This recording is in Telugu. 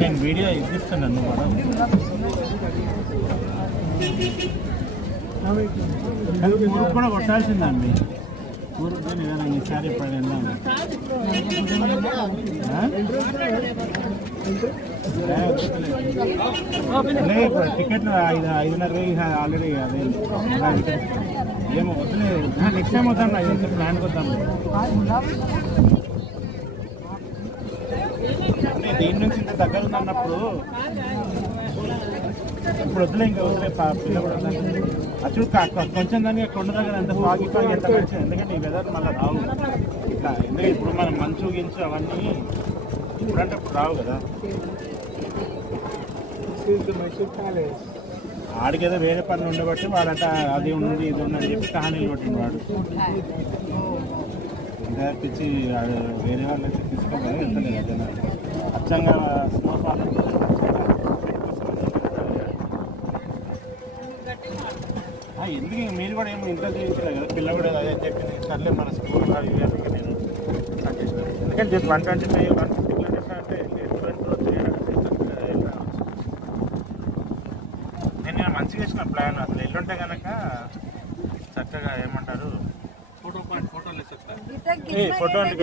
నేను వీడియో ఇస్తున్నాను ఊరికి కూడా కొట్టాల్సిందండి ఊరికి కానీ ఏదైనా ఈసారి ఎప్పుడైనా ఇప్పుడు టికెట్లు 5:30 ఆల్రెడీ అదే ఏమో వద్దులేదు నెక్స్ట్ టైం వద్దాం ప్లాన్కి వద్దాం దీని నుంచి ఇంత దగ్గర ఉందన్నప్పుడు ఇప్పుడు వద్దులే ఇంకా వదిలే పిల్ల కూడా అసలు కొంచెం దాన్ని కొండ దగ్గర ఎంత పాగి ఎంత మంచిది ఎందుకంటే ఈ వెదర్ మళ్ళీ రావు ఇట్లా ఎందుకంటే ఇప్పుడు మనం మంచు గించు అవన్నీ ఇప్పుడంటే ఇప్పుడు రావు కదా ఆడికేదో వేరే పనులు ఉండబట్టి వాడట అది ఉంది ఇది ఉందని చెప్పి కహానీలు కొట్టింది వాడు ఇంకా పిచ్చి వేరే వాళ్ళకి తీసుకోవాలి వెళ్తలేదు జనాలు అచ్చంగా స్నోఫాల్ ఎందుకు మీరు కూడా ఏమో ఇంట్లో చూపించలేదు కదా పిల్ల కూడా అదే చెప్పింది సర్లే మన స్కూల్ ఇవి అని నేను ఎందుకంటే జస్ట్ 125 150 కిలోమీటర్స్ అంటే నేను మంచిగా ఇచ్చిన ప్లాన్ అసలు ఎల్లుంటే కనుక చక్కగా ఏమంటారు ఫోటో అంటే